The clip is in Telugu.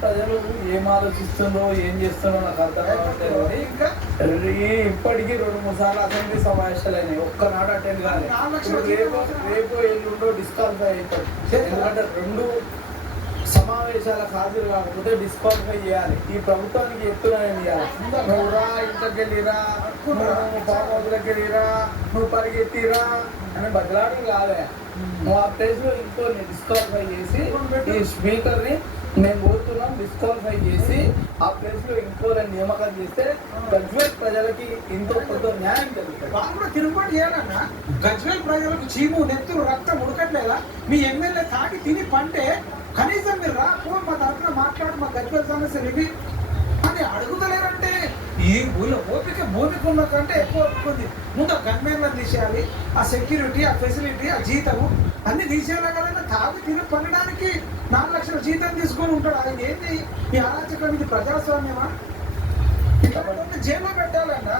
ప్రజలు ఏం ఆలోచిస్తుందో ఏం చేస్తుందో నాకు అర్థం కావట్లేదు ఇంకా ఇప్పటికీ రెండు మూడు సార్లు అసెంబ్లీ సమావేశాలు అయినాయి. ఒక్కనాడు అటెండ్ కాలేదు రేపు రేపు ఎల్లుండో డిస్క్వాలిఫై అవుతాడు ఎందుకంటే రెండు సమావేశాలకు హాజరు కాకపోతే డిస్క్వాలిఫై చేయాలి. ఈ ప్రభుత్వానికి చెప్తున్నాను ఇవ్వాలి నువ్వు రా ఇంట్లోకి వెళ్ళిరా నువ్వు ఫామ్ హౌస్లోకి వెళ్ళిరా నువ్వు పరిగెత్తిరా అని బదలాడి కాదే. నువ్వు ఆ ప్లేస్లో ఇంకో డిస్క్వాలిఫై చేసి ఈ స్పీకర్ని మేము డిస్క్వాలిఫై చేసి ఆ ప్లేస్లో ఇంకో నియామకం చేస్తే గజ్వేల్ ప్రజలకి ఇంకో కొంత న్యాయం జరుగుతుంది. వాళ్ళు తిరుగుబాటు చేయాలన్నా. గజ్వేల్ ప్రజలకు చీము నెత్తురు రక్తం ఉడకట్లేదా? మీ ఎమ్మెల్యే తాగి తిని పంటే కనీసం మీరు రా మా తరఫున మాట్లాడి మా గజ్వేల్ సమస్యలు ఇవి అని అడుగుతలేరంటే ఈ ఊళ్ళో ఓపిక భూమికి ఉన్న కంటే ఎక్కువ ఉంటుంది ముందు ఆ గన్మెన్లను తీసేయాలి ఆ సెక్యూరిటీ ఆ ఫెసిలిటీ ఆ జీతము అన్ని తీసేయాలి కదా తాగి తిని పండడానికి నాలుగు లక్షల జీతం తీసుకొని ఉంటాడు. ఆయన ఏంటి ఈ అరాచకం ఇది ప్రజాస్వామ్యమా? ఇట్లా జైల్లో పెట్టాలన్నా.